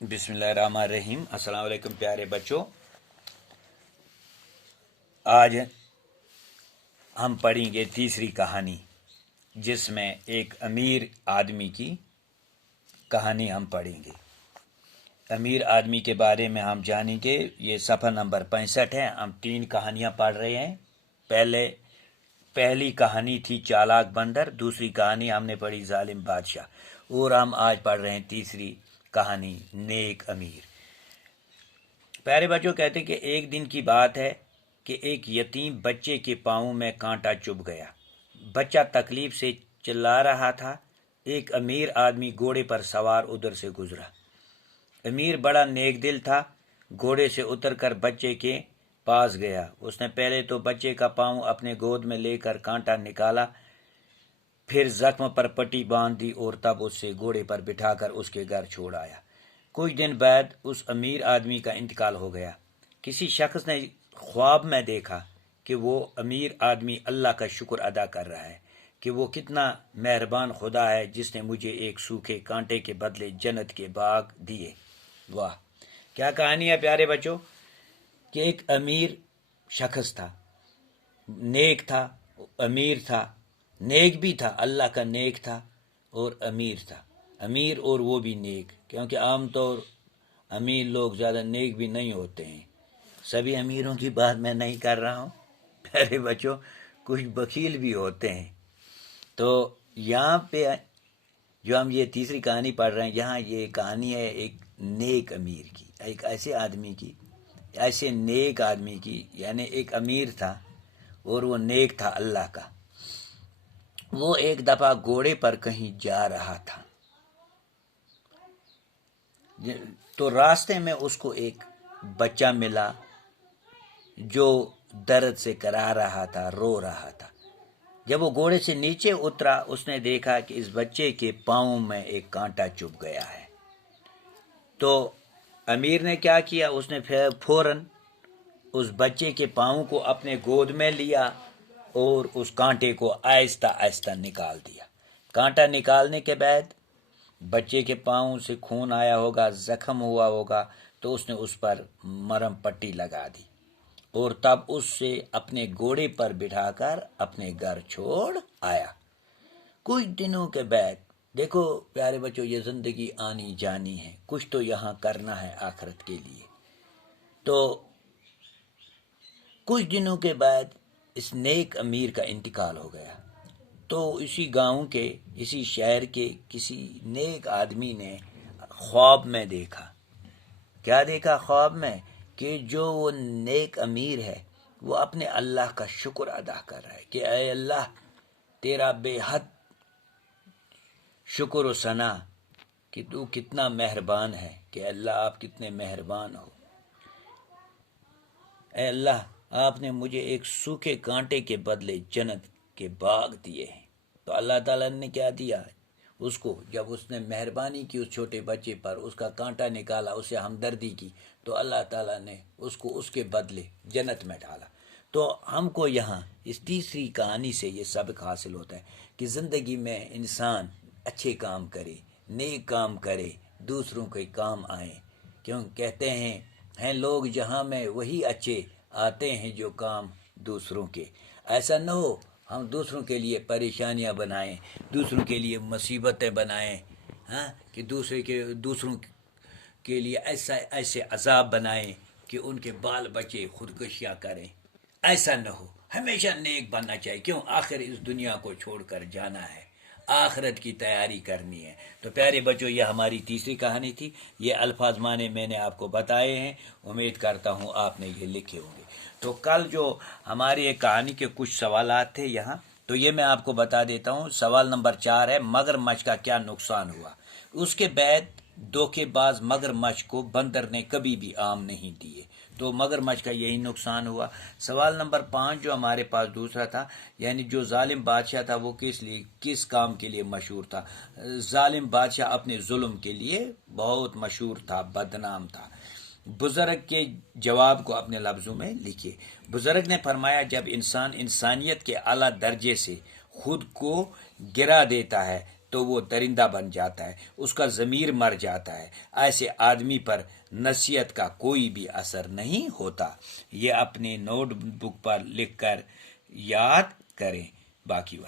बिस्मिल्लाहिर्रहमानिर्रहीम। अस्सलाम वालेकुम प्यारे बच्चों। आज हम पढ़ेंगे तीसरी कहानी, जिसमें एक अमीर आदमी की कहानी हम पढ़ेंगे। अमीर आदमी के बारे में हम जानेंगे। ये सफ़ा नंबर 65 है। हम 3 कहानियाँ पढ़ रहे हैं। पहली कहानी थी चालाक बंदर, दूसरी कहानी हमने पढ़ी जालिम बादशाह, और हम आज पढ़ रहे हैं तीसरी कहानी नेक अमीर। प्यारे बच्चों, कहते कि एक दिन की बात है कि एक यतीम बच्चे के पाँव में कांटा चुभ गया। बच्चा तकलीफ से चिल्ला रहा था। एक अमीर आदमी घोड़े पर सवार उधर से गुजरा। अमीर बड़ा नेक दिल था। घोड़े से उतरकर बच्चे के पास गया। उसने पहले तो बच्चे का पाँव अपने गोद में लेकर कांटा निकाला, फिर जख्म पर पट्टी बांध दी और तब उससे घोड़े पर बिठाकर उसके घर छोड़ आया। कुछ दिन बाद उस अमीर आदमी का इंतकाल हो गया। किसी शख्स ने ख्वाब में देखा कि वो अमीर आदमी अल्लाह का शुक्र अदा कर रहा है कि वो कितना मेहरबान खुदा है जिसने मुझे एक सूखे कांटे के बदले जन्नत के बाग दिए। वाह, क्या कहानी है प्यारे बच्चों कि एक अमीर शख्स था, नेक था, अमीर था, नेक भी था, अल्लाह का नेक था और अमीर था। अमीर और वो भी नेक, क्योंकि आमतौर अमीर लोग ज़्यादा नेक भी नहीं होते हैं। सभी अमीरों की बात मैं नहीं कर रहा हूँ प्यारे बच्चों, कुछ बखील भी होते हैं। तो यहाँ पे जो हम ये तीसरी कहानी पढ़ रहे हैं, यहाँ ये कहानी है एक नेक अमीर की, एक ऐसे आदमी की, ऐसे नेक आदमी की। यानी एक अमीर था और वो नेक था अल्लाह का। वो एक दफ़ा घोड़े पर कहीं जा रहा था, तो रास्ते में उसको एक बच्चा मिला जो दर्द से करा रहा था, रो रहा था। जब वो घोड़े से नीचे उतरा, उसने देखा कि इस बच्चे के पाँव में एक कांटा चुभ गया है। तो अमीर ने क्या किया, उसने फिर फौरन उस बच्चे के पाँव को अपने गोद में लिया और उस कांटे को आहिस्ता आहिस्ता निकाल दिया। कांटा निकालने के बाद बच्चे के पाँव से खून आया होगा, जख्म हुआ होगा, तो उसने उस पर मरहम पट्टी लगा दी और तब उससे अपने घोड़े पर बिठाकर अपने घर छोड़ आया। कुछ दिनों के बाद, देखो प्यारे बच्चों, ये ज़िंदगी आनी जानी है, कुछ तो यहाँ करना है आखिरत के लिए। तो कुछ दिनों के बाद इस नेक अमीर का इंतकाल हो गया। तो इसी गांव के, इसी शहर के किसी नेक आदमी ने ख्वाब में देखा। क्या देखा ख्वाब में? कि जो वो नेक अमीर है वो अपने अल्लाह का शुक्र अदा कर रहा है कि ऐ अल्लाह, तेरा बेहद शुक्र व सना कि तू कितना मेहरबान है, कि अल्लाह आप कितने मेहरबान हो। ऐ अल्लाह, आपने मुझे एक सूखे कांटे के बदले जन्नत के बाग दिए हैं। तो अल्लाह ताला ने क्या दिया उसको? जब उसने मेहरबानी की उस छोटे बच्चे पर, उसका कांटा निकाला, उसे हमदर्दी की, तो अल्लाह ताला ने उसको उसके बदले जन्नत में डाला। तो हमको यहाँ इस तीसरी कहानी से ये सबक हासिल होता है कि ज़िंदगी में इंसान अच्छे काम करे, नेक काम करे, दूसरों के काम आए। क्यों कहते हैं लोग जहाँ में वही अच्छे आते हैं जो काम दूसरों के। ऐसा न हो हम दूसरों के लिए परेशानियां बनाएं, दूसरों के लिए मुसीबतें बनाएं, हाँ, कि दूसरों के लिए ऐसे अजाब बनाएं कि उनके बाल बच्चे खुदकुशियाँ करें। ऐसा न हो, हमेशा नेक बनना चाहिए। क्यों? आखिर इस दुनिया को छोड़कर जाना है, आखिरत की तैयारी करनी है। तो प्यारे बच्चों, ये हमारी तीसरी कहानी थी। ये अल्फाज माने मैंने आपको बताए हैं, उम्मीद करता हूँ आपने ये लिखे होंगे। तो कल जो हमारी एक कहानी के कुछ सवालात थे यहाँ, तो ये मैं आपको बता देता हूँ। सवाल नंबर 4 है, मगरमच्छ का क्या नुकसान हुआ? उसके बाद धोखेबाज मगरमच्छ को बंदर ने कभी भी आम नहीं दिए, तो मगरमच्छ का यही नुकसान हुआ। सवाल नंबर 5 जो हमारे पास दूसरा था, यानी जो जालिम बादशाह था वो किस काम के लिए मशहूर था? जालिम बादशाह अपने जुल्म के लिए बहुत मशहूर था, बदनाम था। बुजुर्ग के जवाब को अपने लफ्ज़ों में लिखिए। बुजुर्ग ने फरमाया, जब इंसान इंसानियत के आला दर्जे से खुद को गिरा देता है تو وہ درندہ بن جاتا ہے، اس کا ضمیر مر جاتا ہے۔ ایسے آدمی پر نصیحت کا کوئی بھی اثر نہیں ہوتا۔ یہ اپنے نوٹ بک پر لکھ کر یاد کریں۔ باقی